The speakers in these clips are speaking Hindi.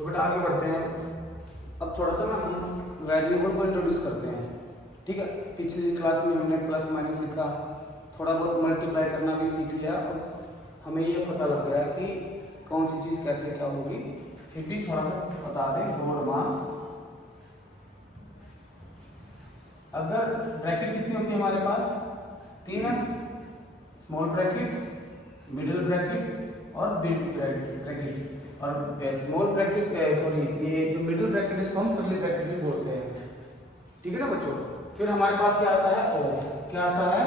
तो बेटा आगे बढ़ते हैं। अब थोड़ा सा ना हम वेरिएबल को इंट्रोड्यूस करते हैं। ठीक है, पिछली क्लास में हमने प्लस माइनस सीखा, थोड़ा बहुत मल्टीप्लाई करना भी सीख लिया। हमें ये पता लग गया कि कौन सी चीज़ कैसे क्या होगी। फिर भी थोड़ा सा बता दें और मास। अगर ब्रैकेट कितनी होती है हमारे पास? 3 है। स्मॉल ब्रैकेट, मिडिल ब्रैकेट और बिग ब्रैकेट। और स्मॉल ब्रैकेट ये जो मिडिल ब्रैकेट है इसको हम कर्ली ब्रैकेट भी बोलते हैं। ठीक है ना बच्चों। फिर हमारे पास क्या आता है? ऑफ। क्या आता है?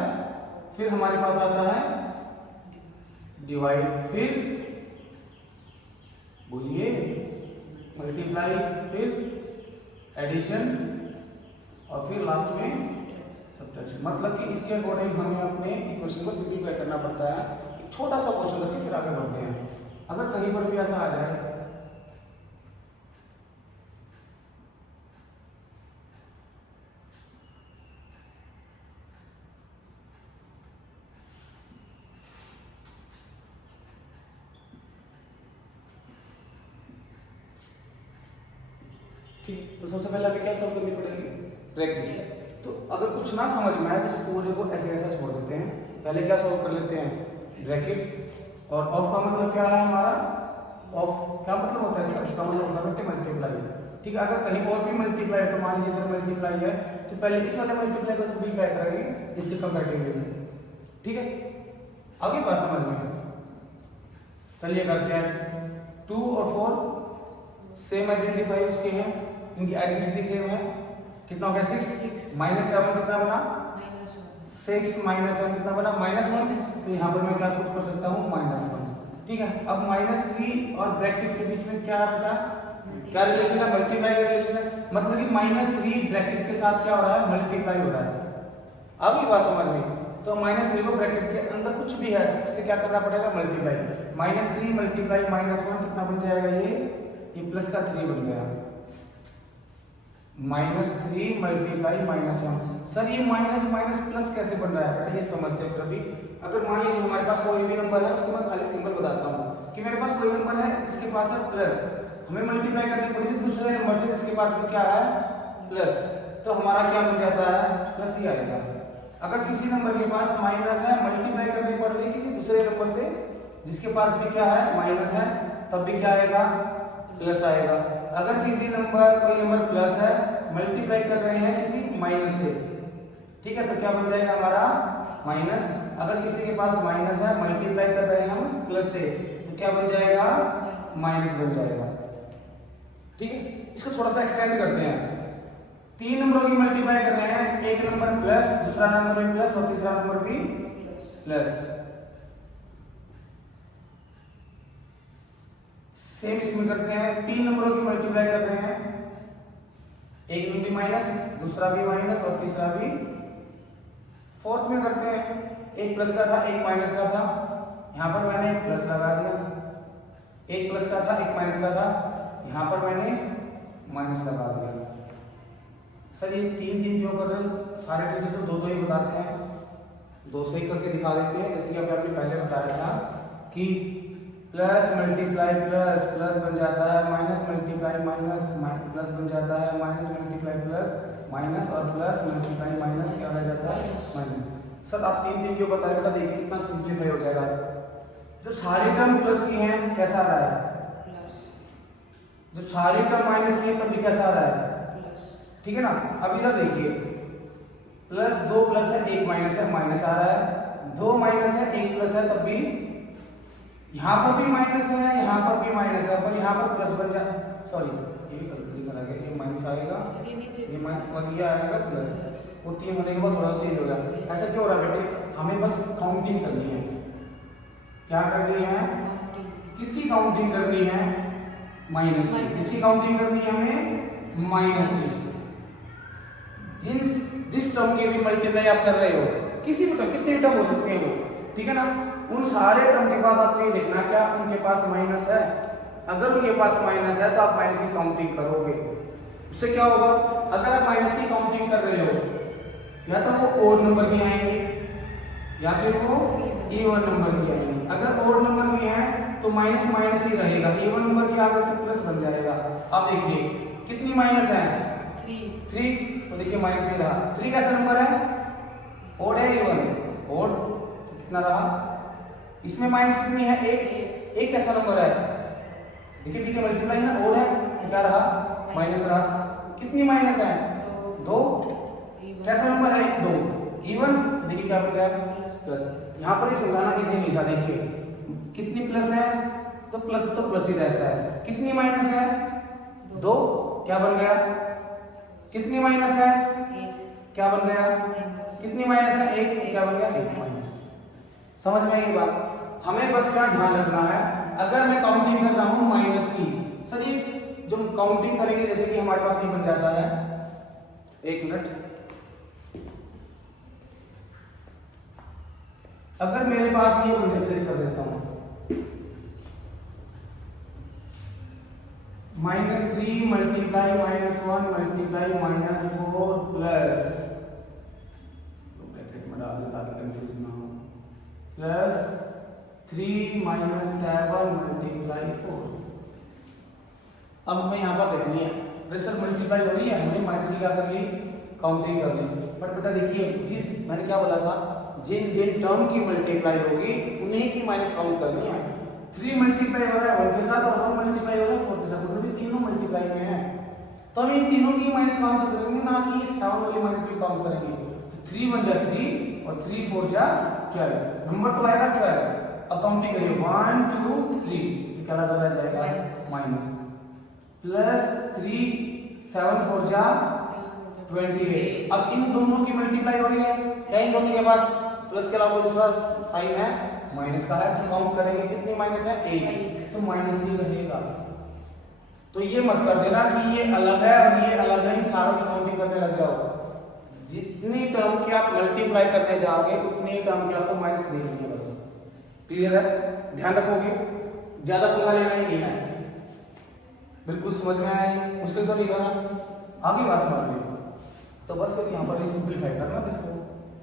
फिर हमारे पास आता है डिवाइड, फिर बोलिए मल्टीप्लाई, फिर एडिशन और फिर लास्ट में सब्ट्रैक्शन। मतलब कि इसके अकॉर्डिंग हमें अपने इक्वेशन को सिंप्लीफाई करना पड़ता है। एक छोटा सा क्वेश्चन करके फिर आगे बढ़ते हैं। अगर कहीं पर भी ऐसा आ जाए ठीक, तो सबसे पहले हमें क्या सॉल्व करनी पड़ेगी? ब्रैकेट। तो अगर कुछ ना समझ में आए तो पूरे को ऐसे ऐसा छोड़ देते हैं। पहले क्या सॉल्व कर लेते हैं? ब्रैकेट। और ऑफ का मतलब क्या है हमारा? ऑफ क्या मतलब होता है इसका मतलब होता है मल्टीप्लाई। ठीक है, अगर कहीं और भी मल्टीप्लाई है तो मान लीजिए इधर मल्टीप्लाई है तो पहले इस वाले मल्टीप्लाई को सिंपलीफाई करेंगे इसके कंपैरेटिवली। ठीक है, आगे बात समझ में। चलिए करते हैं। 2 और 4 सेम आइडेंटिफाई उसके हैं, इनकी आइडेंटिटी सेम है। कितना हो गया? 6 माइनस 7 कितना बना? 6 माइनस 7 कितना बना? -1। तो यहाँ पर मैं क्या पुट कर सकता हूँ? -1। ठीक है, अब -3 और ब्रैकेट के बीच में क्या बेटा? क्या रिलेशन है? मल्टीप्लाई का रिलेशन है। मतलब कि -3 ब्रैकेट के साथ क्या हो रहा है? मल्टीप्लाई हो रहा है। अब ये बात समझ में। तो -3 को ब्रैकेट के अंदर कुछ भी है इससे क्या करना पड़ेगा? मल्टीप्लाई। -3 मल्टीप्लाई -1 कितना बन जाएगा? ये प्लस का 3 बन गया। -3 मल्टीप्लाई -1। सर ये माइनस माइनस प्लस कैसे बन रहा है? ये समझते हैं अभी। अगर मान लीजिए हमारे पास कोई भी नंबर है उसको मैं खाली सिंबल बताता हूँ कि मेरे पास कोई नंबर है जिसके पास है प्लस, हमें मल्टीप्लाई करनी पड़ेगी दूसरे नंबर से जिसके पास भी क्या है? प्लस। तो हमारा क्या बन जाता है? प्लस ही आएगा। अगर किसी नंबर के पास माइनस है, मल्टीप्लाई करनी पड़ रही है किसी दूसरे नंबर से जिसके पास भी क्या है? माइनस है, तब भी क्या आएगा? प्लस आएगा। अगर किसी नंबर कोई नंबर प्लस है, मल्टीप्लाई कर रहे हैं किसी माइनस से, ठीक है, तो क्या बन जाएगा हमारा? माइनस। अगर किसी के पास माइनस है, मल्टीप्लाई कर रहे हैं हम प्लस से, तो क्या बन जाएगा? माइनस बन जाएगा। ठीक है, इसको थोड़ा सा एक्सटेंड करते हैं। 3 नंबरों की मल्टीप्लाई कर रहे हैं, एक नंबर प्लस, दूसरा नंबर भी प्लस और तीसरा नंबर भी प्लस। सेम इसमें करते हैं, 3 नंबरों की मल्टीप्लाई कर रहे हैं, एक में भी माइनस, दूसरा भी माइनस और तीसरा भी। फोर्थ में करते हैं, एक प्लस का था एक माइनस का था, यहाँ पर मैंने एक प्लस लगा दिया। एक प्लस का था एक माइनस का था, यहाँ पर मैंने माइनस लगा दिया। सर ये 3 क्यों कर रहे हैं? सारे टीचर तो 2 ही बताते हैं, 2 से ही करके दिखा देते हैं। जैसे कि आपने पहले बताया था कि प्लस मल्टीप्लाई प्लस प्लस बन जाता है, माइनस मल्टीप्लाई माइनस प्लस बन जाता है, माइनस मल्टीप्लाई प्लस माइनस और प्लस मल्टीप्लाई माइनस क्या रह जाता है? माइनस। सर आप 3 क्यों बताए बेटा? देखिए कितना सिंप्लीफाई हो जाएगा। जब सारी टर्म प्लस की हैं कैसा आ रहा है? जब सारी टर्म माइनस की है तब भी कैसा आ रहा है? ठीक है ना। अब इधर देखिए, प्लस 2 प्लस है 1 माइनस है, माइनस आ रहा है। 2 माइनस है 1 प्लस है, तब भी यहाँ पर भी माइनस है, यहाँ पर भी माइनस है, पर यहाँ पर प्लस बन जाए। सॉरी ये भी गलती करा गया, ये माइनस आएगा, ये माइनस और ये आएगा प्लस। वो 3 होने के बाद थोड़ा चेंज हो गया। ऐसा क्यों हो रहा है बेटे? हमें बस काउंटिंग करनी है। क्या करनी है? किसकी काउंटिंग करनी है? माइनस की। किसकी काउंटिंग करनी है हमें? माइनस की। जिस टर्म के भी मल्टीप्लाई आप कर रहे हो, किसी भी टर्म, कितने टर्म हो सकते हैं वो, ठीक है ना, उन सारे टर्म के पास आपको ये देखना क्या उनके पास माइनस है। अगर उनके पास माइनस है तो आप माइनस की काउंटिंग करोगे। उससे क्या होगा? अगर आप माइनस की काउंटिंग कर रहे हो या तो वो ओड नंबर की आएंगे या फिर वो इवन नंबर की आएंगे। अगर ओड नंबर की है तो माइनस माइनस ही रहेगा, इवन नंबर की आगे तो प्लस बन जाएगा। अब देखिए कितनी माइनस है 3, तो देखिए माइनस ही रहा। 3 कैसा नंबर है, ओड है इवन, ओड, तो कितना रहा, इसमें माइनस कितनी है 1, 1 कैसा नंबर है, देखिए पीछे मल्टीप्लाई है ना, ओड है, क्या रहा माइनस रहा। कितनी माइनस है 2, कैसा नंबर है 2, इवन, देखिए क्या बन गया प्लस। यहाँ पर ही समझाना इजी नहीं था, देखिए कितनी प्लस है, तो प्लस ही रहता है। कितनी माइनस है 2, क्या बन गया, कितनी माइनस है, क्या बन गया, कितनी माइनस है 1, क्या बन गया 1 माइनस। समझ में आई बात। हमें बस क्या ध्यान रखना है, अगर मैं काउंटिंग कर रहा हूं माइनस की, सर ये जब काउंटिंग करेंगे जैसे कि हमारे पास ये बन जाता है, 1 मिनट, अगर मेरे पास ये बन जाता है, कर देता हूं -3 मल्टीप्लाई -1 मल्टीप्लाई -4 प्लस, ब्रैकेट में डाल दे ताकि कंफ्यूज ना हो, प्लस 3 - 7 मल्टीप्लाई 4। अब हमें यहाँ पर देखनी है रिजल्ट मल्टीप्लाई हो रही है, हमने माइनस की क्या कर ली, काउंटिंग कर ली। बट बेटा देखिए जिस मैंने क्या बोला था, जिन जिन टर्म की मल्टीप्लाई होगी उन्हीं की माइनस काउंट करनी है। 3 मल्टीप्लाई हो रहा है 1 के साथ और 1 मल्टीप्लाई हो रहा है 4 के साथ, मतलब तीनों मल्टीप्लाई में है, तो हम इन तीनों की माइनस काउंट करेंगे, ना कि 7 वाली माइनस भी काउंट करेंगे। तो 3 1 जा 3 और 3 4 जा 12, नंबर तो आएगा 12। अब काउंटिंग करिए 1 2 3, तो क्या लगा जाएगा माइनस, प्लस 3 7 4 जा 28। अब इन दोनों की मल्टीप्लाई हो रही है, क्या इन दोनों के पास प्लस के अलावा दूसरा साइन है माइनस का है, तो काउंट करेंगे कितनी माइनस है 1, तो माइनस ही रहेगा। तो ये मत कर देना कि ये अलग है और ये अलग है, इन सारों की काउंटिंग करने लग जाओ। जितनी टर्म की आप मल्टीप्लाई करने जाओगे उतनी टर्म की आपको माइनस देनी है, बस क्लियर है, ध्यान रखोगे, ज्यादा पंगा लेना ही नहीं है। बिल्कुल समझ में आया, मुश्किल तो नहीं था ना, आगे बात समझ में, तो बस फिर यहाँ पर सिंपलीफाई करना इसको,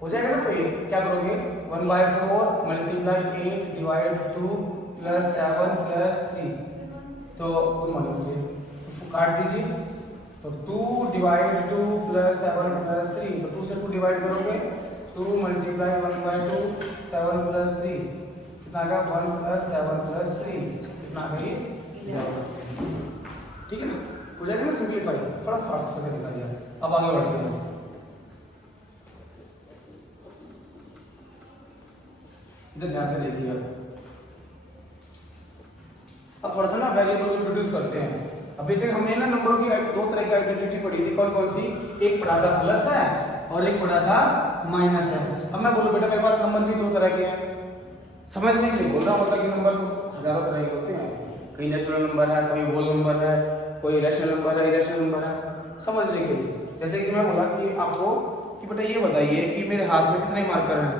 हो जाएगा ना। तो ये क्या करोगे 1/4 मल्टीप्लाई 8 डिवाइड 2 प्लस 7 प्लस 3, तो मान लीजिए तो काट दीजिए, तो 2 डिवाइड 2 प्लस 7 प्लस 3, तो 2 से 2 डिवाइड करोगे, 2 मल्टीप्लाई 1/2 7 प्लस 3, कितना आ गया 1 प्लस 7 प्लस 3, कितना आ गई, ठीक है ना, हो जाएगा ना सिंपलीफाई, थोड़ा फास्ट से निकल जाए। अब आगे बढ़ते हैं, इधर ध्यान से देखिएगा। अब थोड़ा सा ना वेरिएबल इंट्रोड्यूस करते हैं। अभी तक हमने ना नंबरों की 2 तरह की आइडेंटिटी पढ़ी थी, कौन कौन सी, एक पढ़ा था प्लस है और एक पढ़ा था माइनस है। अब मैं बोलूं बेटा मेरे पास नंबर भी 2 तरह के हैं, समझने के लिए बोल रहा हूं, मतलब कि नंबर तो हजारों तरह के होते हैं, कई नेचुरल नंबर है, कोई होल नंबर है, कोई रैशनल नंबर है, इरेशनल नंबर है, समझने के लिए। जैसे कि मैं बोला कि आपको कि बेटा ये बताइए कि मेरे हाथ में कितने मार्कर हैं,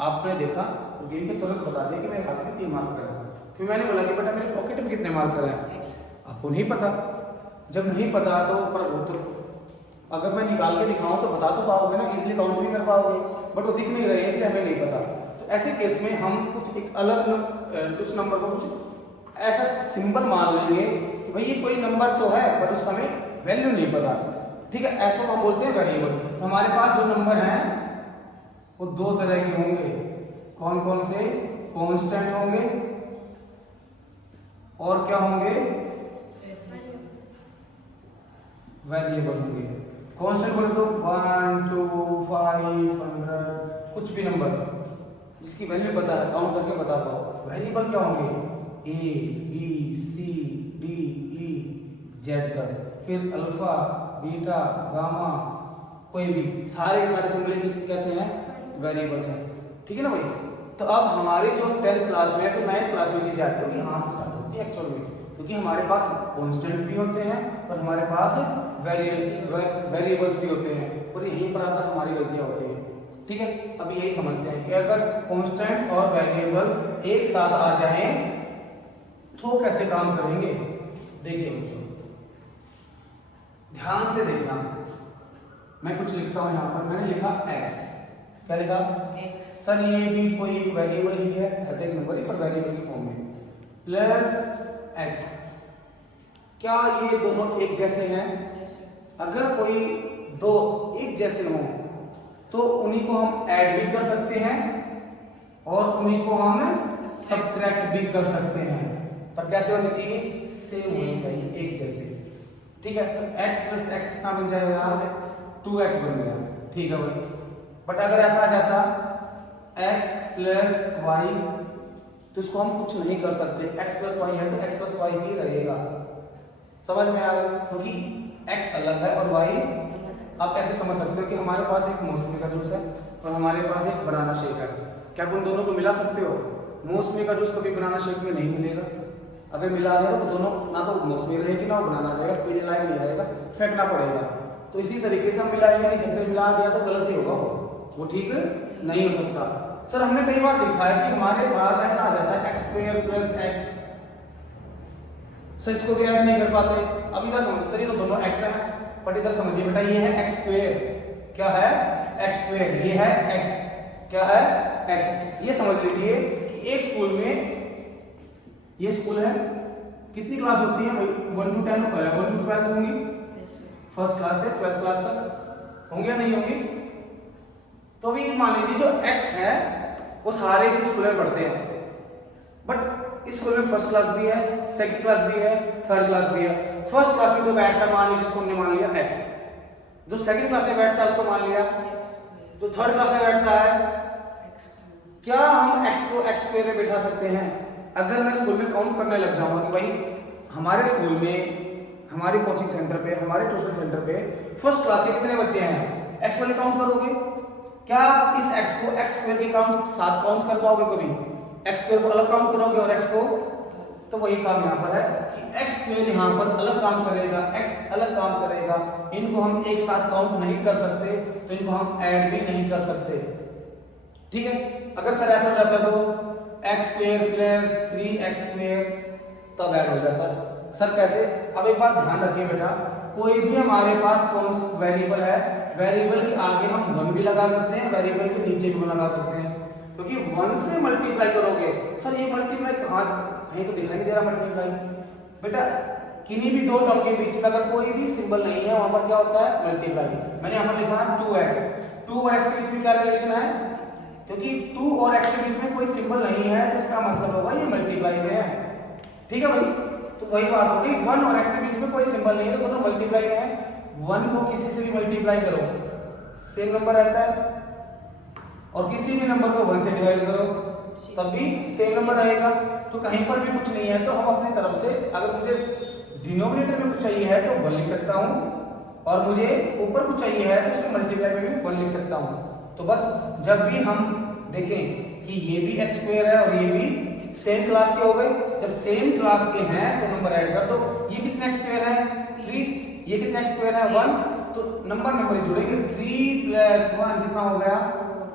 आपने देखा तो गेम के तुरंत बता दिया कि मेरे हाथ में 3 मार्कर हैं। फिर मैंने बोला कि बेटा मेरे पॉकेट में कितने मार्कर हैं, आपको नहीं पता। जब नहीं पता तो पर वो तो अगर मैं निकाल के दिखाऊं तो बता तो पाओगे ना, इजीली काउंट भी कर पाओगे, बट वो दिख नहीं रहे इसलिए हमें नहीं पता। तो ऐसे केस में हम कुछ एक अलग उस नंबर को कुछ ऐसा सिंबल मान लेंगे कि भाई ये कोई नंबर तो है बट उसका हमें वैल्यू नहीं पता, ठीक है, ऐसा हम बोलते हैं वेरिएबल। तो हमारे पास जो नंबर हैं वो 2 तरह के होंगे, कौन कौन से, कांस्टेंट होंगे और क्या होंगे, वेरिएबल होंगे। कांस्टेंट बोले तो 1 2 500 कुछ भी नंबर जिसकी वैल्यू पता है, काउंट करके बता पाओ। वेरिएबल क्या होंगे, A B C D E Z तक, फिर अल्फा बीटा गामा, कोई भी, सारे सिंबल कैसे हैं, वेरिएबल्स हैं, ठीक है ना भाई। तो अब हमारे जो 10th क्लास में फिर 9th क्लास में चीजें आती है यहाँ से स्टार्ट होती है एक्चुअल में, क्योंकि हमारे पास कांस्टेंट भी होते हैं और हमारे पास वेरिएबल्स भी होते हैं, और यहीं पर आकर हमारी गलतियां होती हैं, ठीक है। अब यही समझते हैं कि अगर कांस्टेंट और वेरिएबल एक साथ आ जाएं तो कैसे काम करेंगे। देखिए बच्चों ध्यान से देखना, मैं कुछ लिखता हूं यहाँ पर, मैंने लिखा x, क्या लिखा x सर ये भी कोई एक वेरिएबल ही है तो एक नंबर ही पर वेरिएबल की फॉर्म में प्लस x। क्या ये दोनों एक जैसे हैं? अगर कोई दो एक जैसे हों तो उन्हीं को हम ऐड भी कर सकते हैं और उन्हीं को हम सब्ट्रैक्ट भी कर सकते हैं, पर कैसे होने चाहिए? सेम होने चाहिए, एक जैसे। ठीक है, तो x प्लस x कितना बन जाएगा? 2x बन गया। ठीक है भाई, बट अगर ऐसा आ जाता x प्लस y तो इसको हम कुछ नहीं कर सकते, x प्लस वाई है तो x प्लस वाई ही रहेगा। समझ में आ गया? क्योंकि x अलग है और y आप ऐसे समझ सकते हो कि हमारे पास एक मौसमी का जूस है और हमारे पास एक बनाना शेक है। क्या तुम दोनों को मिला सकते हो? मौसमी का जूस कभी बनाना शेक में नहीं मिलेगा। अगर मिला देगा तो दोनों ना तो मौसमी रहेगी ना वो बनाना रहेगा, पीने लायक नहीं रहेगा, फेंकना पड़ेगा। तो इसी तरीके से हम मिला ही नहीं सकते, मिला दिया तो गलत ही होगा, वो ठीक नहीं हो सकता। सर हमने कई बार देखा है कि हमारे पास ऐसा आ जाता है x square plus x, sir इसको भी ऐड नहीं कर पाते। अब इधर समझ सर, ये तो दोनों एक्स है, बट इधर समझिए बेटा ये है एक्स स्क्वायर, क्या है? एक्स स्क्वायर, ये है एक्स, क्या है? एक्स। ये समझ लीजिए कि एक स्कूल में, ये स्कूल है, कितनी क्लास होती है भाई? 1 to 10 1 to 12 होंगी, फर्स्ट क्लास से 12th क्लास तक होंगे या नहीं होंगी? तो अभी मान लीजिए जो x है वो सारे इस स्कूल में पढ़ते हैं, बट इस स्कूल में फर्स्ट क्लास भी है, सेकंड क्लास भी है, थर्ड क्लास भी है। फर्स्ट क्लास में जो बैठता है मान लीजिए उसको हमने मान लिया x, जो सेकंड क्लास में बैठता है उसको मान लिया, जो थर्ड क्लास में बैठता है, क्या हम x को x स्क्वायर में बैठा सकते हैं? अगर मैं स्कूल में काउंट करने लग जाऊंगा कि भाई हमारे स्कूल में, हमारे कोचिंग सेंटर पे, हमारे ट्यूशन सेंटर पे फर्स्ट क्लास के कितने बच्चे हैं, x वाले काउंट करोगे? क्या इस x को x स्क्वायर के काउंट साथ काउंट कर पाओगे कभी? x स्क्वायर को अलग काउंट करोगे और x को, तो वही काम यहाँ पर है कि x स्क्वायर यहाँ पर अलग काम करेगा, x अलग काम करेगा, इनको हम एक साथ काउंट नहीं कर सकते, तो इनको हम ऐड भी नहीं कर सकते। ठीक है, अगर सर ऐसा हो जाता तो x square plus 3x square तब ऐड हो जाता। सर कैसे? अब एक बात ध्यान रखिए बेटा, कोई भी हमारे पास कौन सा वेरिएबल है, वेरिएबल के आगे हम 1 भी लगा सकते हैं, वेरिएबल के नीचे भी 1 लगा सकते हैं, क्योंकि 1 से मल्टीप्लाई करोगे। सर ये मल्टीप्लाई कहाँ, कहीं तो दिखाई नहीं दे रहा मल्टीप्लाई बेटा। किन्हीं भी दो टर्म के बीच में अगर कोई भी सिंबल नहीं है वहां पर क्या होता है? मल्टीप्लाई। मैंने यहाँ पर लिखा है 2x, 2 और x के बीच में क्या रिलेशन है? क्योंकि 2 और x के बीच में कोई सिंबल नहीं है तो इसका मतलब होगा ये मल्टीप्लाई में है। ठीक है भाई, तो वही बात होगी, 1 और x के बीच में कोई सिंबल नहीं है तो दोनों मल्टीप्लाई में है। 1 को किसी से भी मल्टीप्लाई करो सेम नंबर रहता है, और किसी भी नंबर को 1 से डिवाइड करो तब भी सेम नंबर रहेगा। तो कहीं पर भी कुछ नहीं है तो हम अपनी तरफ से, अगर मुझे डिनोमिनेटर में कुछ चाहिए है तो 1 लिख सकता हूँ, और मुझे ऊपर कुछ चाहिए है तो उसको मल्टीप्लाई में भी 1 लिख सकता हूँ। तो बस जब भी हम देखें कि ये भी x स्क्वायर है और ये भी सेम क्लास के हो गए, जब सेम क्लास के हैं तो नंबर ऐड कर दो। ये कितना स्क्वायर है? 3, ये कितना स्क्वायर है? 1, तो नंबर जुड़ेंगे। 3 + 1 कितना हो गया?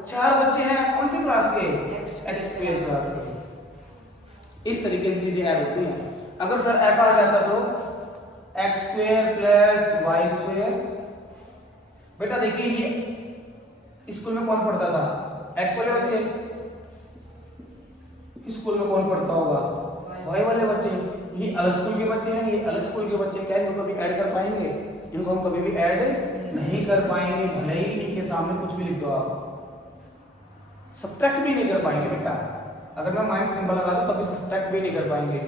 4 बच्चे हैं कौन सी क्लास के? x स्क्वायर क्लास के। इस तरीके से चीजें ऐड होती हैं। अगर सर ऐसा आ जाता तो x स्क्वायर + y स्क्वायर, बेटा देखिए ये स्कूल में कौन पढ़ता था? x वाले बच्चे। स्कूल में कौन पढ़ता होगा? y वाले बच्चे। ये अलग स्कूल के बच्चे हैं, ये अलग स्कूल के बच्चे, क्या इनको कभी ऐड कर पाएंगे? इनको हम कभी भी ऐड नहीं कर पाएंगे, भले ही इनके सामने कुछ भी लिख दो आप, सब्ट्रैक्ट भी नहीं कर पाएंगे बेटा। अगर मैं माइनस सिंबल लगा दूं तब भी सब्ट्रैक्ट भी नहीं कर पाएंगे।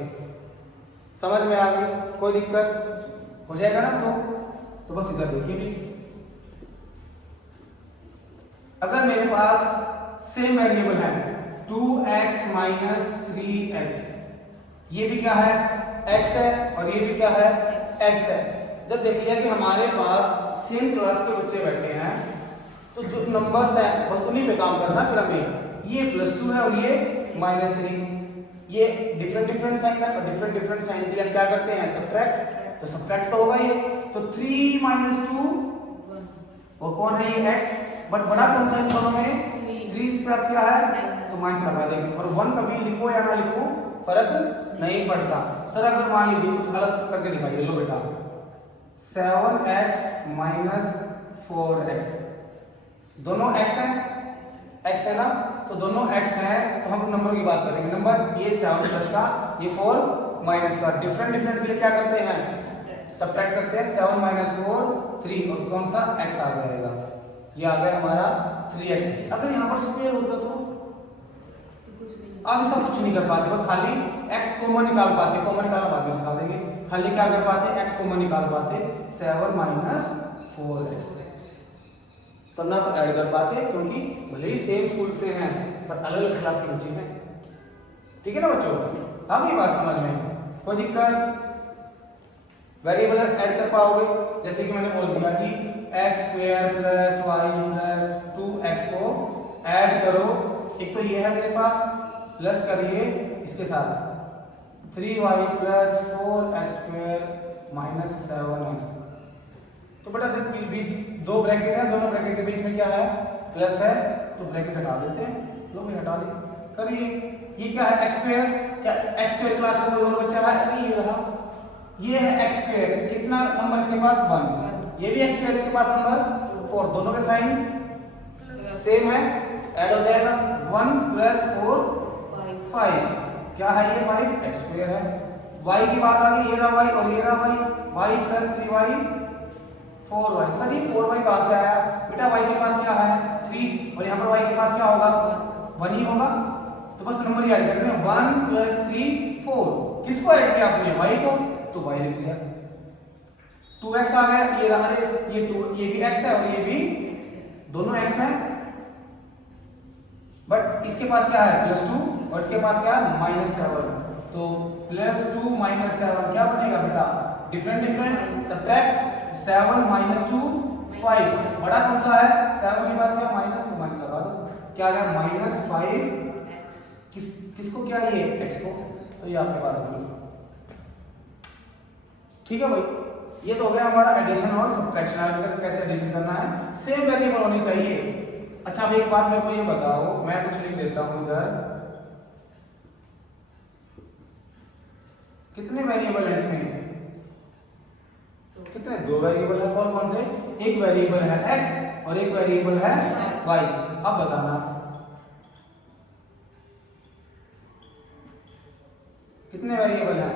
समझ में आ गई? कोई दिक्कत हो जाएगा ना? तो बस इधर देखिए भी, अगर मेरे पास सेम वेरिएबल है 2x - 3x, ये भी क्या है? x है, और ये भी क्या है? x है। जब देख लिया कि हमारे पास सेम क्लास के बच्चे बैठे हैं तो जो नंबर्स है बस उन्हीं पे काम करना। फिर हमें ये +2 है और ये -3, ये डिफरेंट साइन है, और डिफरेंट साइन के लिए हम क्या करते हैं? सब्ट्रैक्ट। तो सब्ट्रैक्ट तो होगा ये, तो 3 - 2, और कौन है ये? x, बट बड़ा कौन सा है दोनों में? 3 प्लस क्या है? तो माइनस लगा देंगे। और 1 कभी लिखो या ना लिखो फर्क नहीं पड़ता। सर अगर मान लीजिए कुछ अलग करके दिखाइए, लो बेटा 7x - 4x, दोनों x हैं, x है ना, तो दोनों x हैं, तो हम नंबरों की बात करेंगे। नंबर ये 7 प्लस का, ये 4 माइनस का, डिफरेंट डिफरेंट के लिए क्या करते हैं, सब्ट्रैक्ट करते हैं। 7 माइनस 4 3, और कौन सा x आ जाएगा, ये आ गया हमारा 3x। अगर यहाँ पर स्क्वायर होता तो अब इसका कुछ नहीं कर पाते, बस खाली x कॉमन निकाल पाते, कॉमन निकालना बाद में सिखा देंगे। खाली क्या कर पाते, x कॉमन निकाल पाते, 7 माइनस 4x, तब ना तो ऐड कर पाते, क्योंकि भले ही सेम स्कूल से हैं पर अलग अलग क्लास के बच्चे हैं। ठीक है ना बच्चों, आ गई बात समझ में, कोई दिक्कत? वेरिएबल ऐड कर पाओगे, जैसे कि मैंने बोल दिया कि x square plus y plus 2x को ऐड करो। एक तो ये है मेरे पास, प्लस करिए इसके साथ 3y plus 4x square minus 7x। तो बेटा जब दो ब्रैकेट है, दोनों ब्रैकेट के बीच में क्या है, प्लस है, तो ब्रैकेट हटा देते हैं। लो भाई हटा दे, करिए। ये क्या है, x स्क्वायर, क्या x स्क्वायर क्लास में कोई और बच्चा है? अरे ये रहा, ये है x स्क्वायर, कितना नंबर इसके पास 1, ये भी x स्क्वायर इसके पास नंबर 4, दोनों के साइन सेम है, ऐड हो जाएगा 1 प्लस 4 5, क्या है ये 5 x स्क्वायर है। y की बात आ गई, ये रहा y और ये रहा y plus 3y 4y। Sir ये 4y कहां से आया बेटा, y के पास क्या है 3, और यहाँ पर y के पास क्या होगा 1 ही होगा, तो बस नंबर ही ऐड करने हैं, 1 प्लस 3 4। किसको ऐड किया आपने, y को, तो y लिख दिया। 2x आ गया, ये रहा, ये 2, ये भी x है और ये भी दोनों x हैं, बट इसके पास क्या है +2 और इसके पास क्या है -7, तो +2 -7 क्या बनेगा बेटा, डिफरेंट डिफरेंट सब्ट्रैक्ट 7 -2 5, बड़ा कौन सा है 7 के पास क्या -2 माइनस लगा दो, क्या आ गया -5, किसको क्या ये x को, तो ये आपके पास है। ठीक है भाई, ये तो हो गया हमारा एडिशन और सब्ट्रैक्शन, कैसे एडिशन करना है, सेम वेरिएबल होनी चाहिए। अच्छा अब एक बात मेरे को ये बताओ, मैं कुछ लिख देता हूं इधर, कितने वेरिएबल है इसमें, कितने, 2 वेरिएबल है, कौन कौन से, एक वेरिएबल है x और एक वेरिएबल है y। अब बताना कितने वेरिएबल है,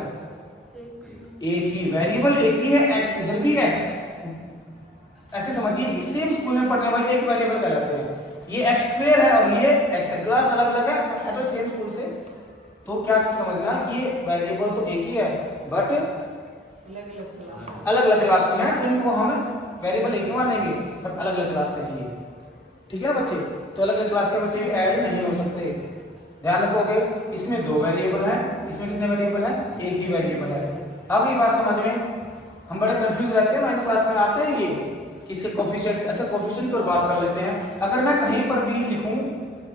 एक ही वेरिएबल, एक ही है x, इधर भी x, ऐसे समझिए सेम स्कूल में पढ़ने वाले एक वेरिएबल कहलाते हैं। ये x स्क्वायर है और ये x है, क्लास अलग अलग है तो सेम स्कूल से, तो क्या समझना, ये वेरिएबल तो एक ही है बट अलग अलग क्लास में है, तो इनको हम वेरिएबल एक ही मानेंगे पर अलग अलग क्लास से लिए। ठीक है ना बच्चे, तो अलग अलग क्लास के बच्चे ऐड नहीं हो सकते, ध्यान रखोगे। इसमें 2 वेरिएबल है, इसमें कितने वेरिएबल है, एक ही वेरिएबल है। अब ये बात समझ में, हम बड़े कंफ्यूज रहते हैं, 9th क्लास में आते हैं ये किसके कोफिशिएंट। अच्छा कोफिशिएंट पर बात कर लेते हैं, अगर मैं कहीं पर भी लिखूं,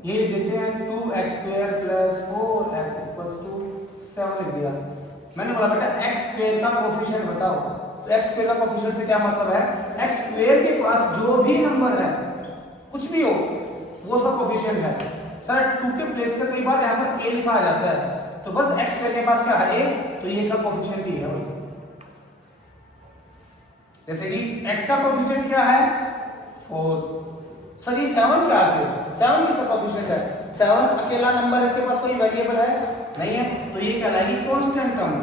ये लिख देते हैं 2x square plus 4x equals to 7 लिख दिया, मैंने बोला बेटा x स्क्वायर का कोफिशिएंट बताओ, तो x स्क्वायर का कोफिशिएंट से क्या मतलब है, x स्क्वायर के पास जो भी नंबर है कुछ भी हो वो उसका कोफिशिएंट है। सर 2 के प्लेस पे कई बार यहाँ पर a लिखा आ जाता है, तो बस x स्क्वायर के पास क्या है a, तो ये इसका कोफिशिएंट ही है। जैसे कि x का कोफिशिएंट क्या है 4, सर ये 7 क्या है, फिर 7 किसका कोफिशिएंट है, 7 अकेला नंबर है, इसके पास कोई वेरिएबल है नहीं है, तो ये कहलाएगी कांस्टेंट टर्म।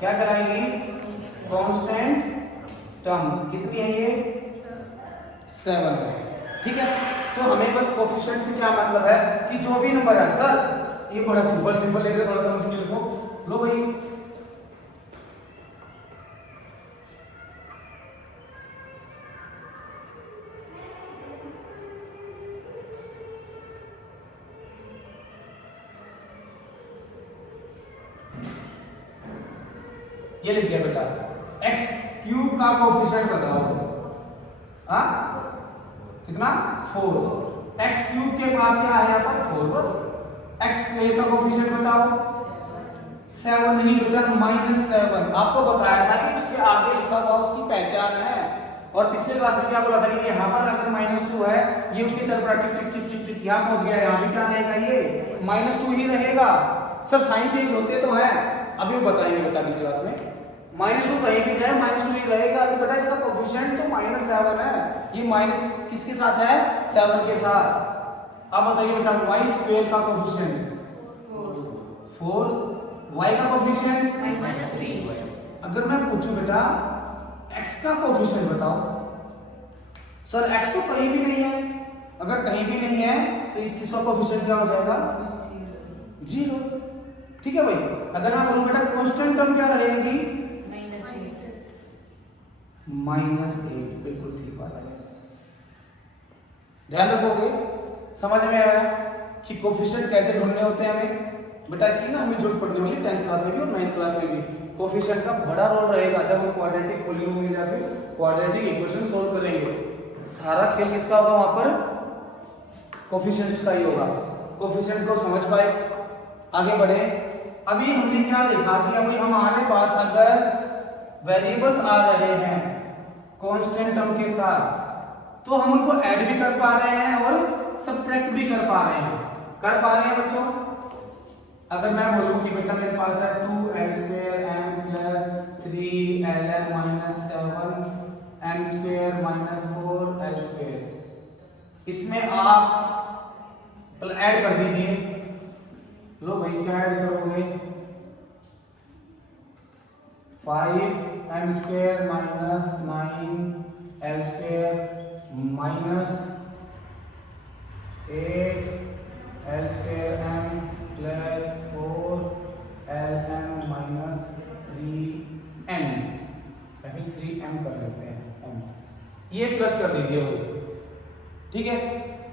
क्या कहलाएगी, कांस्टेंट टर्म। कितनी है ये 7 है। ठीक है, तो हमें बस कोफिशिएंट से क्या मतलब है कि जो भी नंबर है, सर ये बड़ा सिंपल सिंपल लिख रहे, थोड़ा सा मुश्किल लिखो, लो भाई ये लिख दिया बेटा, x क्यूब का कोफिशिएंट बताओ, हाँ कितना 4, x क्यूब के पास क्या है यहाँ पर 4, बस x स्क्वायर का कोफिशिएंट बताओ 7 नहीं बेटा -7, आपको बताया था कि उसके आगे लिखा हुआ उसकी पहचान है, और पिछले क्लास में क्या बोला था कि यहाँ पर अगर -2 है, ये उसके चल पड़ा टिक टिक टिक टिक टिक यहाँ पहुंच गया, यहाँ भी क्या रहेगा, ये -2 ही रहेगा। सर साइन चेंज होते तो है, अभी वो बताएंगे बेटा अगली क्लास में, -2 कहीं भी जाए -2 ही रहेगा, तो बेटा इसका कोफिशिएंट तो -7 है, ये माइनस किसके साथ है 7 के साथ। अब बताइए बेटा वाई स्क्वायर का कोफिशिएंट 4, वाई का कोफिशिएंट -3। अगर मैं पूछूं बेटा x का कोफिशिएंट बताओ, सर x तो कहीं भी नहीं है, अगर कहीं भी नहीं है तो किसका कोफिशिएंट क्या हो जाएगा? 0। ठीक है भाई। अगर मैं बोलूं बेटा कांस्टेंट टर्म क्या रहेगी? -8। बिल्कुल ठीक बात है, ध्यान रखोगे। समझ में आया कि कोफिशिएंट कैसे ढूंढने होते हैं हमें? बेटा इसकी ना हमें जरूरत पड़ने वाली 10th क्लास में भी और 9th क्लास में भी। कोफिशिएंट का बड़ा रोल रहेगा जब हम क्वाड्रेटिक पॉलिनोमियल या फिर क्वाड्रेटिक इक्वेशन सोल्व करेंगे। सारा खेल किसका होगा वहां पर? कोफिशिएंट्स का ही होगा। कोफिशिएंट को समझ पाए, आगे बढ़े। अभी हमने क्या देखा कि अभी हमारे पास अगर वेरिएबल्स आ रहे हैं कांस्टेंट टर्म के साथ तो हम उनको ऐड भी कर पा रहे हैं और सबट्रैक्ट भी कर पा रहे हैं। कर पा रहे हैं बच्चों? अगर मैं बोलूं कि बेटा मेरे पास है 2l² m + 3ln - 7m² - 4l², इसमें आप ऐड कर दीजिए। लो भाई क्या ऐड करोगे? 5m² - 9l² - 8l²m + 4ln - 3m, या फिर 3m कर लेते हैं m। ये प्लस कर दीजिए वो। ठीक है,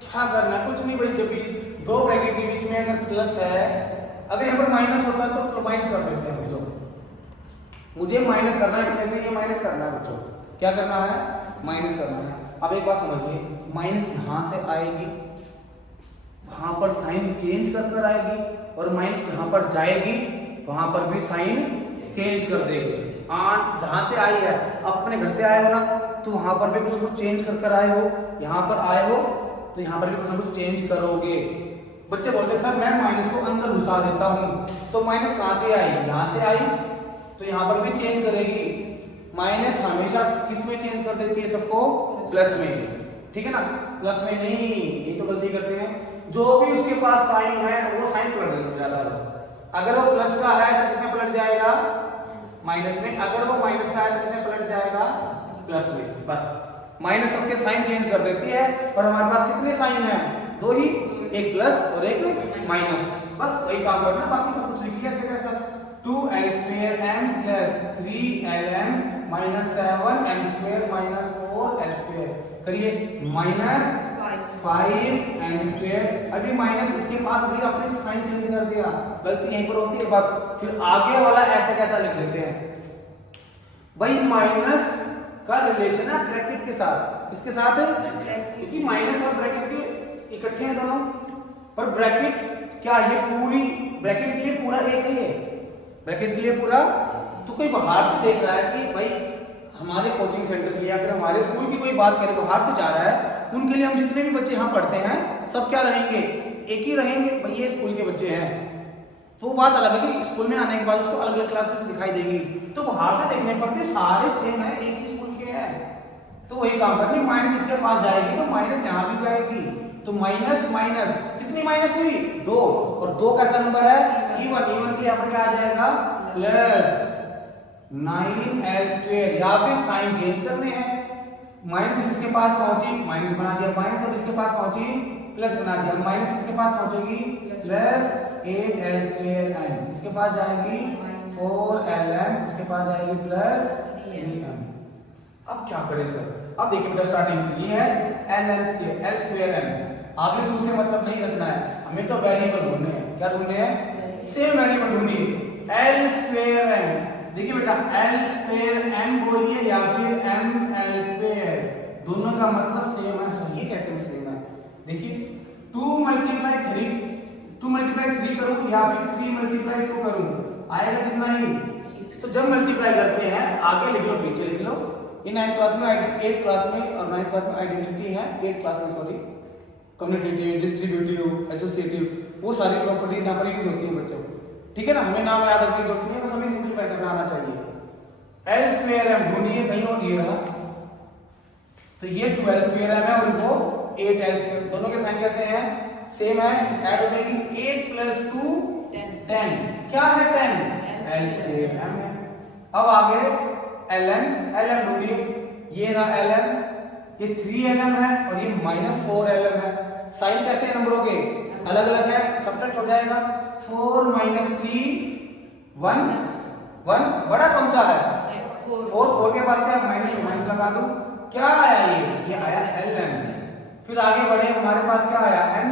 क्या करना है? कुछ नहीं भाई, इसके बीच दो ब्रैकेट के बीच में अगर प्लस है, अगर यहाँ पर माइनस होता है तो माइनस कर देते हैं लोग। मुझे माइनस करना है, इसमें से ये माइनस करना है बच्चों। क्या करना है? माइनस करना है। अब एक बात समझिए, माइनस जहां से आएगी वहां पर साइन चेंज कर कर आएगी, और माइनस जहां पर जाएगी वहां पर भी साइन चेंज कर देगी। जहां से आई है, अपने घर से आए हो ना, तो वहां पर भी कुछ कुछ चेंज कर कर आए हो, यहाँ पर आए हो तो यहाँ पर भी कुछ ना कुछ चेंज करोगे। बच्चे बोलते सर मैं माइनस को अंदर घुसा देता हूँ, तो माइनस कहाँ से आई? यहाँ से आई, तो यहाँ पर भी चेंज करेगी। माइनस हमेशा किस में चेंज कर देती है? सबको प्लस में। ठीक है ना? प्लस में नहीं, ये तो गलती करते हैं। जो भी उसके पास साइन है वो साइन पलट जाता है बस। अगर वो प्लस का है तो किसे पलट जाएगा? माइनस में। अगर वो माइनस का है तो किसे पलट जाएगा? प्लस में। बस माइनस सबके साइन चेंज कर देती है। और हमारे पास कितने साइन है? दो ही, एक प्लस और एक माइनस। बस वही काम करना, बाकी सब कुछ लिखिए ऐसे कैसा। 2l² m + 3ln - 7m² - 4l²। करिए -5m²। अभी माइनस इसके पास भी अपने साइन चेंज कर दिया, गलती यहीं पर होती है बस। फिर आगे वाला ऐसे कैसा लिख देते हैं भाई? माइनस का रिलेशन है ब्रैकेट के साथ। इसके साथ क्योंकि माइनस और ब्रैकेट के इकट्ठे हैं दोनों, पर ब्रैकेट क्या ये पूरी ब्रैकेट के लिए पूरा एक ही है? ब्रैकेट के लिए पूरा। तो कोई बाहर से देख रहा है कि भाई हमारे कोचिंग सेंटर की या फिर हमारे स्कूल की कोई बात करें, बाहर से जा रहा है, उनके लिए हम जितने भी बच्चे यहाँ पढ़ते हैं सब क्या रहेंगे? एक ही रहेंगे भाई, ये स्कूल के बच्चे हैं। तो बात अलग है कि स्कूल में आने के बाद उसको अलग अलग क्लासेस दिखाई देंगी, तो बाहर से देखने पर तो सारे सेम है, एक ही स्कूल के हैं। तो वही काम करनी, माइनस इसके पास जाएगी तो माइनस यहाँ भी जाएगी, तो माइनस माइनस कितनी माइनस हुई? 2। और 2 कैसा नंबर है? इवन। इवन के यहाँ पर क्या आ जाएगा? Plus 9l²। या फिर साइन चेंज करने हैं, माइनस इसके पास पहुंची माइनस बना दिया, माइनस अब इसके पास पहुंची प्लस बना दिया, माइनस इसके पास पहुंचेगी प्लस 8l²m, इसके पास जाएगी 4ln, इसके पास जाएगी प्लस 3m। अब क्या करें सर? अब देखिए बेटा स्टार्टिंग से ये है l²m। आगे दूसरे मतलब नहीं रखना है, हमें तो वेरिएबल ढूंढने हैं। क्या ढूंढने हैं? सेम वेरिएबल ढूंढिए। l²m। देखिए बेटा l²m बोलिए या फिर ml², दोनों का मतलब सेम है। सो ये कैसे सेम है? देखिए 2 × 3 करूं या फिर 3 × 2 करूं, आएगा कितना ही? तो जब मल्टीप्लाई करते हैं आगे लिख लो पीछे लिख लो। ये 9th क्लास में 8th क्लास में और 9th क्लास में आइडेंटिटी है, 8th क्लास में सॉरी, कम्यूटेटिव, डिस्ट्रीब्यूटिव, एसोसिएटिव, वो सारी प्रॉपर्टीज यहाँ पर यूज होती है बच्चों। ठीक है ना? हमें नाम याद रखने की जरूरत नहीं है, बस हमें सिंपलीफाई करना आना चाहिए। l²m ढूंढिए कहीं और ये रहा, तो ये 2l²m है और वो 8l²। दोनों के साइन कैसे हैं? सेम है, ऐड हो जाएगी 8 प्लस 2 10। क्या है 10? एल स्क्वायर एम है। अब आगे ln, ln ढूंढिए। ये रहा ln, ये 3ln है और ये -4ln है। साइन कैसे है नंबरों के? अलग अलग है, सब्ट्रैक्ट हो जाएगा। 4 - 3 1 1 बड़ा कौन सा है? 4 के पास क्या है? माइनस लगा दूं। क्या आया ये आया ln। फिर आगे बढ़े, हमारे पास क्या आया? m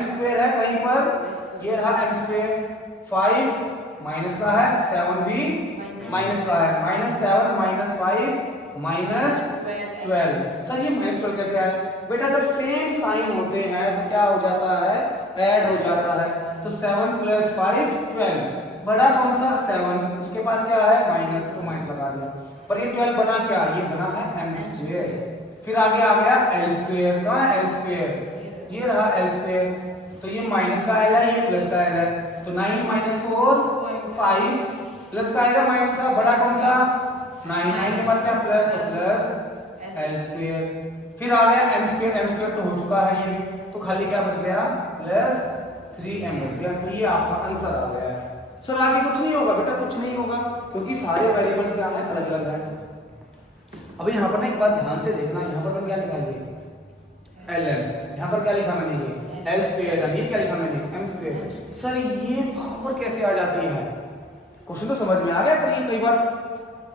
स्क्वायर है कहीं पर, ये रहा m स्क्वायर। 5 माइनस का है, 7 भी माइनस का है, -7 - 5 - 12। सर ये -12 कैसे आया? बेटा जब सेम साइन होते हैं तो क्या हो जाता है? ऐड हो जाता है। तो 7 + 5 12। बड़ा कौन सा? 7, उसके पास क्या है? माइनस, तो माइनस लगा दिया। पर ये 12 बना क्या? ये बना है m स्क्वायर। फिर आगे आ गया l स्क्वायर। कहां है l स्क्वायर? ये रहा l स्क्वायर। तो ये माइनस का l है, ये प्लस का l है। तो 9 - 4 5 प्लस का आएगा माइनस का, बड़ा कौन सा? 9 के पास क्या? प्लस, तो प्लस l स्क्वायर। फिर आ गया m स्क्वायर तो हो चुका है ये, तो खाली क्या बच गया? प्लस 3m बच गया। तो ये आपका आंसर आ गया है। सर आगे कुछ नहीं होगा बेटा, कुछ नहीं होगा, क्योंकि सारे वेरिएबल्स क्या है? अलग अलग है। अब यहाँ पर ना एक बात ध्यान से देखना, यहाँ पर क्या लिखा है? ln। यहाँ पर क्या लिखा मैंने? ये l स्क्वायर है। ये क्या लिखा मैंने? m square. सर ये पावर कैसे आ जाती है? क्वेश्चन तो समझ में आ गया, पर ये कई बार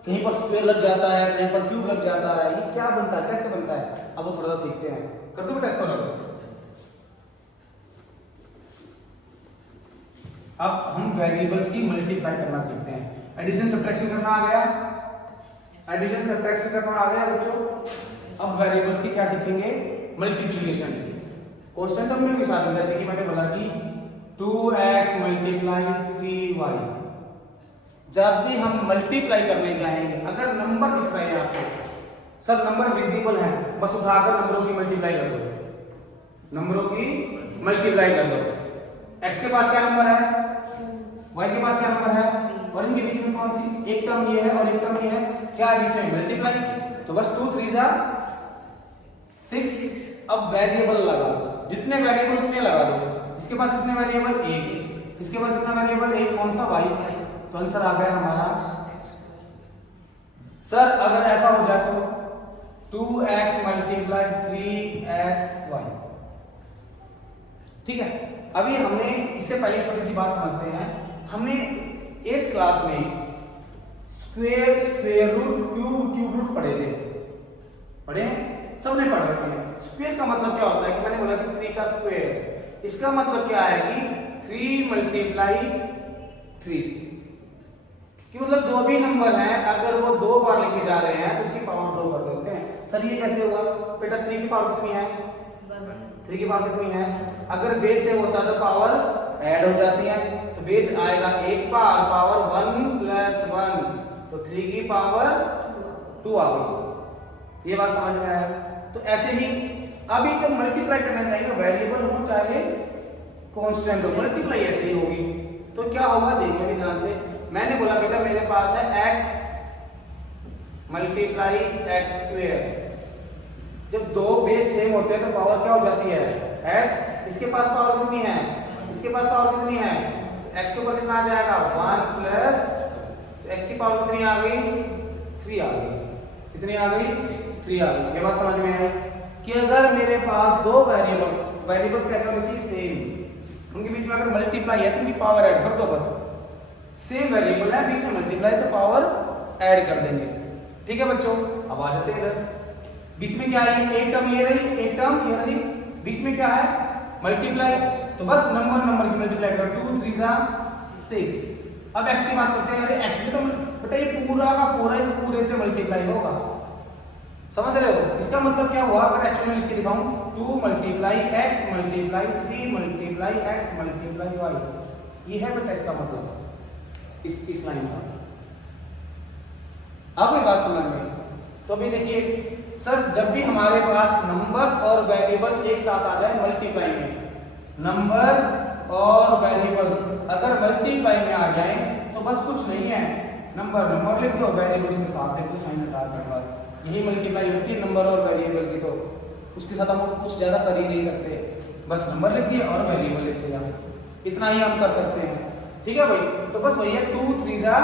कहीं पर स्क्वायर लग जाता है, कहीं पर क्यूब लग जाता है। ये क्या बनता है, कैसे बनता है? अब वो थोड़ा सा सीखते हैं। कर दो बेटा इसको। अब हम वेरिएबल्स की मल्टीप्लाई करना सीखते हैं। एडिशन सब्ट्रैक्शन करना आ गया, एडिशन सब्ट्रैक्शन करना आ गया बच्चों। अब वेरिएबल्स की क्या सीखेंगे? मल्टीप्लिकेशन कांस्टेंट टर्म के साथ। जैसे कि मैंने बोला कि 2x × 3y। जब भी हम मल्टीप्लाई करने जाएंगे, अगर नंबर दिख रहे हैं आपको, सब नंबर विजिबल है, बस उठाकर नंबरों की मल्टीप्लाई कर दो, नंबरों की मल्टीप्लाई कर दो। x के पास क्या नंबर है? y के पास क्या नंबर है? और इनके बीच में कौन सी? एक टर्म ये है और एक टर्म ये है। क्या बीच में? मल्टीप्लाई। तो बस 2 3 = 6। अब वेरिएबल लगा दो, जितने वेरिएबल उतने लगा दो। इसके पास कितने वेरिएबल? 1। इसके पास कितना वेरिएबल? 1। कौन सा? y। तो आंसर आ गया हमारा। सर अगर ऐसा हो जाए तो 2x × 3xy। ठीक है। अभी हमने इससे पहले छोटी सी बात समझते हैं। हमने 8th क्लास में square, square root, cube root पढ़े थे। पढ़े? सबने पढ़ रखे हैं। स्क्वायर का मतलब क्या होता है कि मैंने बोला कि 3 का स्क्वायर। इसका मतलब क्या है कि 3 × 3 कि मतलब जो भी नंबर है अगर वो 2 बार लेके जा रहे हैं तो उसकी पावर 2 कर देते हैं। सर ये कैसे हुआ? बेटा 3 की पावर कितनी है? 3 की पावर कितनी है? अगर बेस से होता तो पावर ऐड हो जाती है, तो बेस आएगा 1 बार, पावर 1 + 1, तो 3 की पावर 2 आ गई। ये बात समझ में आया? तो ऐसे ही अभी जब मल्टीप्लाई करना चाहेंगे, वेरिएबल हो चाहे कांस्टेंट हो, मल्टीप्लाई ऐसे ही होगी। तो क्या होगा? देखिए ध्यान से। मैंने बोला बेटा मेरे पास है x × x²। जब दो बेस सेम होते हैं तो पावर क्या हो जाती है? ऐड। इसके पास पावर कितनी है? इसके पास पावर कितनी है? तो x के ऊपर कितना आ जाएगा? 1 प्लस, तो x की पावर कितनी आ गई? 3 आ गई। कितनी आ गई? 3 आ गई। ये बात समझ में आई कि अगर मेरे पास दो वेरिएबल्स कैसे होने चाहिए? सेम। उनके बीच में अगर मल्टीप्लाई है तो उनकी पावर ऐड कर दो। बस सेम वेरिएबल है, बीच में मल्टीप्लाई तो पावर ऐड कर देंगे। ठीक है बच्चों, अब आ जाते हैं इधर। बीच में क्या है? एक टर्म ये रही, एक टर्म ये रही, बीच में क्या है? मल्टीप्लाई। तो बस नंबर की मल्टीप्लाई करो। 2 3 6। अब x की बात करते हैं। अरे x भी तो बेटा ये पूरा का पूरा इस पूरे से मल्टीप्लाई होगा। समझ रहे हो? इसका मतलब क्या हुआ? अगर एक्चुअली लिख के दिखाऊं, 2 × x × 3 × x × y। ये है बेटा इसका मतलब इस लाइन का। अब ये बात समझ में। तो अभी देखिए सर, जब भी हमारे पास नंबर्स और वेरिएबल्स एक साथ आ जाए मल्टीप्लाई में, नंबर्स और वेरिएबल्स अगर मल्टीप्लाई में आ जाए तो बस कुछ नहीं है, नंबर लिख दो, वेरिएबल्स के साथ लिख दो, साइन हटा कर। बस यही मल्टीप्लाई होती है नंबर और वेरिएबल की। तो उसके साथ हम कुछ ज्यादा कर ही नहीं सकते। बस नंबर लिख दिया और वेरिएबल लिख दिया, इतना ही हम कर सकते हैं। ठीक है भाई, तो बस वही है 2 3 जा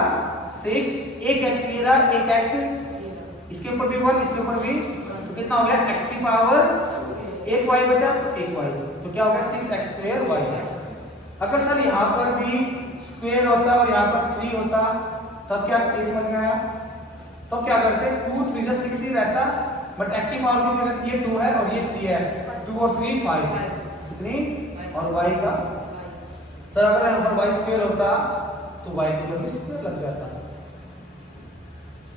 6, एक x ये रहा, एक x इसके ऊपर भी 1, इसके ऊपर भी, तो कितना हो गया x की पावर एक y बचा तो एक y, तो क्या हो गया 6x² y। अगर सर यहाँ पर भी स्क्वायर होता और यहाँ पर 3 होता तब क्या केस बन गया, तब क्या करते 2 3 जा 6 ही रहता, बट x की पावर में ये 2 है और ये 3 है, 2 और 3 5 कितनी, और y का सर अगर यहाँ पर y² होता तो y के ऊपर भी स्क्वायर लग जाता।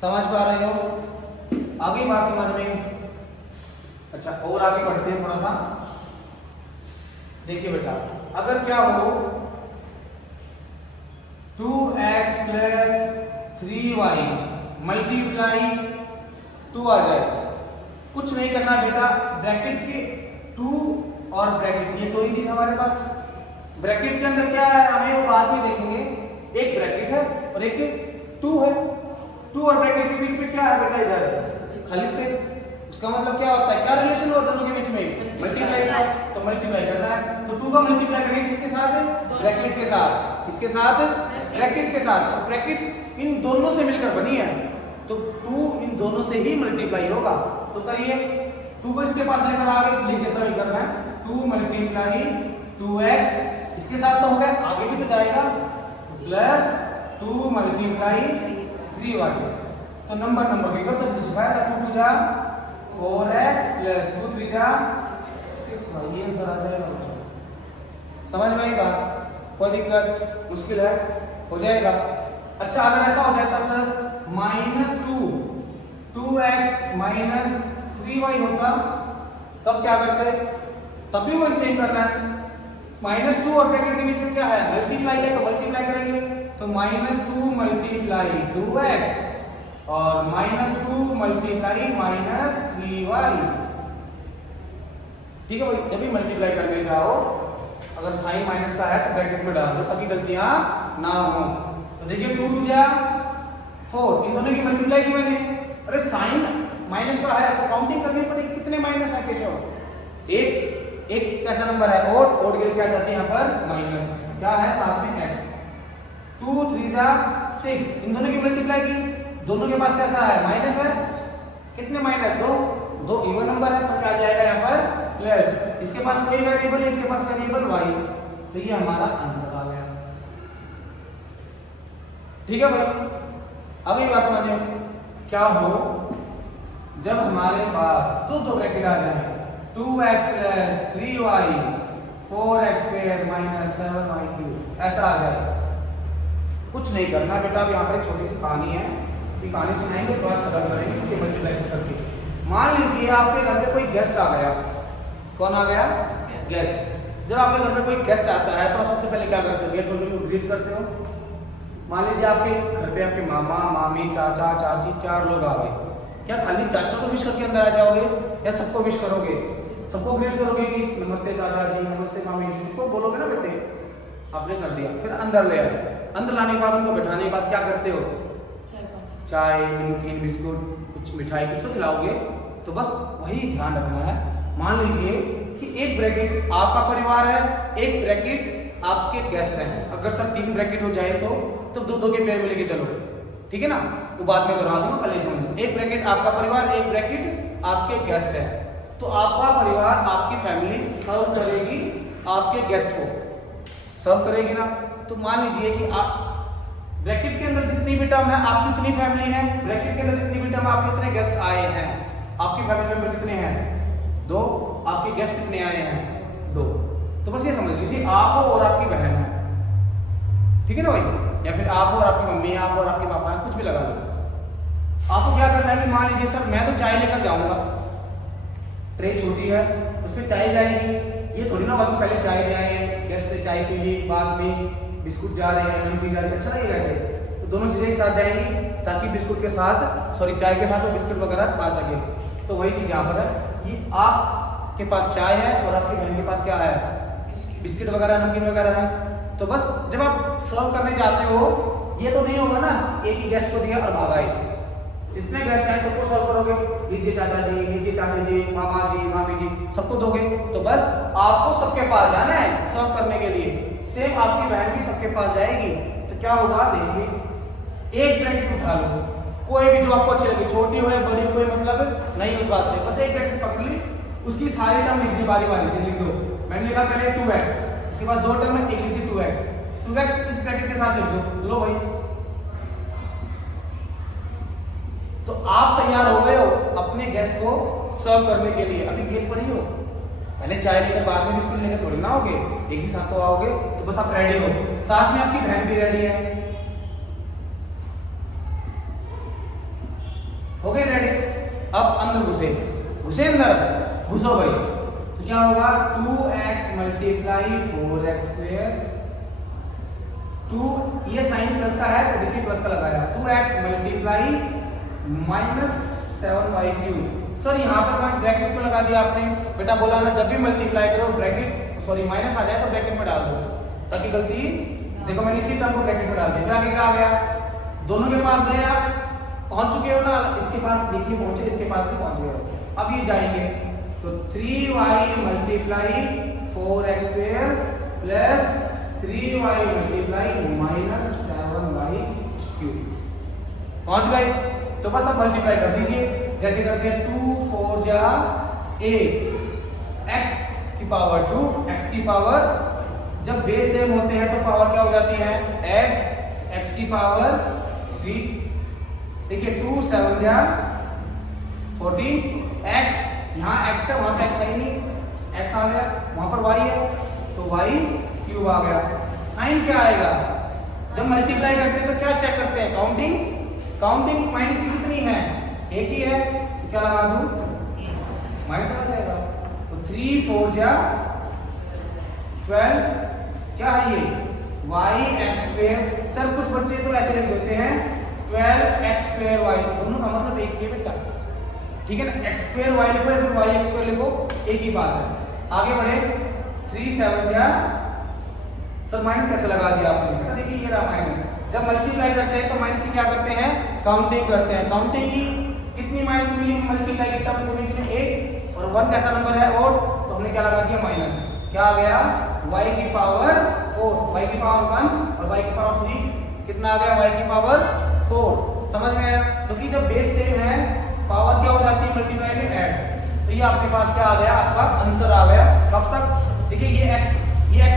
समझ पा रहे हो, आगे बात समझ में। अच्छा और आगे बढ़ते हैं थोड़ा सा, देखिए बेटा अगर क्या हो 2x प्लस 3y मल्टीप्लाई 2 आ जाए, कुछ नहीं करना बेटा, ब्रैकेट के 2 और ब्रैकेट ये दो ही चीज हमारे पास, ब्रैकेट के अंदर क्या है हमें वो बाद में देखेंगे, एक ब्रैकेट है और एक 2 है, 2 और ब्रैकेट के बीच में क्या है बेटा इधर खाली स्पेस, उसका मतलब क्या होता है, क्या रिलेशन होता है दोनों के बीच में, मल्टीप्लाई, तो मल्टीप्लाई करना है, तो 2 का मल्टीप्लाई करेंगे किसके साथ, ब्रैकेट के साथ, किसके साथ, ब्रैकेट के साथ, तो ब्रैकेट इन दोनों से मिलकर बनी है, तो 2 इन दोनों से ही मल्टीप्लाई होगा, तो करिए 2 को इसके पास लेकर आगे लिख देता हूं, करना है 2 मल्टीप्लाई 2x इसके साथ तो हो गया, आगे भी तो जाएगा, प्लस 2 मल्टीप्लाई 3y, तो नंबर की कर तो दिखाया था 2 2 जा 4x प्लस 2 3 जा 6y, ये आंसर आ जाएगा। समझ में आई बात, कोई दिक्कत मुश्किल है, हो जाएगा। अच्छा अगर ऐसा हो जाता सर -2 2x माइनस 3y होता तब क्या करते, तब भी वही सेम करना है, -2 और ब्रैकेट के बीच में क्या है मल्टीप्लाई है, तो मल्टीप्लाई करेंगे, तो -2 मल्टीप्लाई 2x और -2 मल्टीप्लाई -3y। ठीक है भाई, जब भी मल्टीप्लाई करने जाओ अगर साइन माइनस का है तो ब्रैकेट में डाल दो ताकि गलतियां ना हो। तो देखिए 2 2 जा 4, इन दोनों की मल्टीप्लाई की मैंने, अरे साइन माइनस का है तो काउंटिंग करनी पड़ेगी, कितने माइनस है केशव, एक कैसा नंबर है ओड के लिए क्या जाती है यहाँ पर माइनस, क्या है साथ में x, 2 3 जा 6, इन दोनों की मल्टीप्लाई की, दोनों के पास कैसा है माइनस है, कितने माइनस, दो इवन नंबर है तो क्या जाएगा यहाँ पर प्लस, इसके पास कोई वेरिएबल है, इसके पास वेरिएबल y, तो ये हमारा आंसर आ गया। ठीक है भाई, अगली बात समझिए, क्या हो जब हमारे पास दो ब्रैकेट आ जाए 2x plus 3y 4x² minus 7y3, ऐसा आ जाए, कुछ नहीं करना बेटा, अब यहाँ पर एक छोटी सी कहानी है, ये कहानी सुनाएंगे तो बस खत्म करेंगे इसे मल्टीप्लाई करके। मान लीजिए आपके घर में कोई गेस्ट आ गया, कौन आ गया, गेस्ट। जब आपके घर में कोई गेस्ट आता है तो आप सबसे पहले क्या करते हो, गेट को ग्रीट करते हो। मान लीजिए आपके घर पे आपके मामा मामी चाचा चाची 4 लोग आ गए, क्या खाली चाचा को विश करके अंदर आ जाओगे या सबको विश करोगे, सबको ग्रीट करोगे कि नमस्ते चाचा जी, नमस्ते मामी जी, सबको बोलोगे ना बेटे, आपने कर दिया, फिर अंदर ले आए, अंदर लाने के बाद उनको बैठाने के बाद क्या करते हो, चाय नमकीन बिस्कुट कुछ मिठाई कुछ तो खिलाओगे, तो बस वही ध्यान रखना है। मान लीजिए कि एक ब्रैकेट आपका परिवार है, एक ब्रैकेट आपके गेस्ट हैं, अगर सर 3 ब्रैकेट हो जाए तो 2 के पेयर में लेके चलो, ठीक है ना, वो बाद में दोहरा दूंगा, पहले समझो, एक ब्रैकेट आपका परिवार, एक ब्रैकेट आपके गेस्ट है, तो आपका परिवार आपकी फैमिली सर्व करेगी आपके गेस्ट को, सर्व करेगी ना, तो मान लीजिए कि आप ब्रैकेट के अंदर जितनी भी टर्म है आपकी उतनी फैमिली है, ब्रैकेट के अंदर जितनी भी टर्म आपके उतने गेस्ट आए हैं, आपकी फैमिली मेंबर कितने हैं 2, आपके गेस्ट कितने आए हैं 2, तो बस ये समझ लीजिए आप हो और आपकी बहन है, ठीक है ना भाई, या फिर आप हो और आपकी मम्मी, आप और आपके पापा है, कुछ भी लगा लो। आपको क्या करना है कि मान लीजिए सर मैं तो चाय लेकर जाऊंगा, ट्रे छोटी है उसमें चाय जाएगी, ये थोड़ी ना होगा कि पहले चाय दे आए, गेस्ट ने चाय पी ली, बाद में बिस्कुट जा रहे हैं, नमकीन जा रही है, अच्छा लगेगा ऐसे, तो दोनों चीजें एक साथ जाएंगी ताकि बिस्कुट के साथ चाय के साथ वो बिस्कुट वगैरह खा सके। तो वही चीज यहाँ पर है, ये आपके पास चाय है और आपकी बहन के पास क्या है, बिस्किट वगैरह नमकीन वगैरह है, तो बस जब आप सर्व करने जाते हो ये तो नहीं होगा ना एक ही गेस्ट को दिया और भाग आए, जितने गेस्ट हैं सबको सर्व करोगे, लीजिए चाचा जी, लीजिए चाचा जी, मामा जी, मामी जी, सबको दोगे। तो बस आपको सबके पास जाना है सर्व करने के लिए। सेम आपकी बहन भी सबके पास जाएगी। तो क्या होगा देखिए, एक ब्रैकेट उठा लो, कोई भी जो आपको अच्छी लगे, छोटी हो या बड़ी, कोई मतलब नहीं उस बात से, बस एक ब्रैकेट पकड़ ली, उसकी सारी टर्म लिख दी बारी बारी से, लिख दो। मैंने लिखा पहले 2x, इसके बाद दो टर्म में एक लिख दी 2x इस ब्रैकेट के साथ लिख दो। लो भाई, तो आप तैयार हो गए हो अपने गेस्ट को सर्व करने के लिए। अभी गेट पर ही हो, पहले चाय लेकर बाद में बिस्कुट लेकर थोड़ी ना आओगे, एक ही साथ तो आओगे। तो बस आप रेडी हो, साथ में आपकी बहन भी रेडी है। हो गए रेडी? अब अंदर घुसे, घुसे अंदर, घुसो भाई। तो क्या होगा, 2x मल्टीप्लाई 4x स्क्वायर, 2 ये साइन प्लस का है तो देखिए प्लस का लगाया, 2x multiply -7y cube. Sir यहाँ पर मैं ब्रैकेट क्यों लगा दिया आपने? बेटा बोला ना जब भी मल्टीप्लाई करो ब्रैकेट, सॉरी माइनस आ जाए तो ब्रैकेट में डाल दो, ताकि गलती, देखो मैंने इसी टर्म को ब्रैकेट में डाल दिया। फिर आगे क्या आ गया, दोनों के पास गए, आप पहुंच चुके हो ना, इसके पास देखिए पहुंचे, इसके पास भी पहुंच गए हो। अब ये जाएंगे तो 3y multiply 4x square plus 3y multiply -7y cube, पहुंच गए। तो बस अब मल्टीप्लाई कर दीजिए, जैसे करते हैं 2 4 जा 8, x की पावर 2, x की पावर, जब बेस सेम होते हैं तो पावर क्या हो जाती है, ऐड, x की पावर 3, देखिए 2 7 जा 14, x, यहाँ x है, वहां पे x है ही नहीं, x आ गया, वहां पर y है तो y क्यूब आ गया। साइन क्या आएगा, जब मल्टीप्लाई करते हैं तो क्या चेक करते हैं, काउंटिंग, काउंटिंग माइनस की कितनी है, एक ही है, तो क्या लगा दूं, माइनस आ जाएगा। तो 3 4 जा 12, क्या है ये, y x स्क्वायर। सर कुछ बच्चे तो ऐसे लिख देते हैं 12x स्क्वायर y, दोनों का मतलब एक ही है बेटा, ठीक है ना। x स्क्वायर y लिखो या फिर y स्क्वायर लिखो, एक ही बात है। आगे बढ़े, 3 7 जा, सर माइनस कैसे लगा दिया आपने, देखिए ये रहा माइनस। जब मल्टीप्लाई करते हैं तो माइनस की क्या करते हैं, काउंटिंग करते हैं। काउंटिंग की कितनी माइनस मिली मल्टीप्लाई के टर्म के बीच में, 1, और 1 कैसा नंबर है और, तो हमने क्या लगा दिया माइनस, क्या आ गया, y की पावर 4, y की पावर 1 और y की पावर 3, कितना आ गया, y की पावर 4। समझ में आया? क्योंकि जब बेस सेम है पावर क्या हो जाती है मल्टीप्लाई में ऐड। तो ये आपके पास क्या आ गया, आपका आंसर आ गया। कब तक, देखिए ये x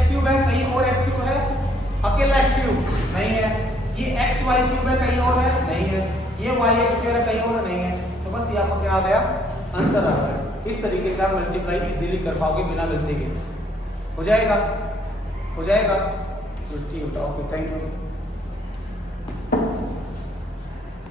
क्यूब है, कहीं और x क्यूब है, अकेला x क्यूब नहीं है, ये x y क्यूब है, कहीं और है नहीं है, ये y x स्क्वायर है, कहीं और नहीं है। तो बस ये आपको क्या आ गया, आंसर आ गया। इस तरीके से आप मल्टीप्लाई इजीली कर पाओगे बिना गलती के। हो जाएगा, हो जाएगा। तो ठीक है, ओके, थैंक यू।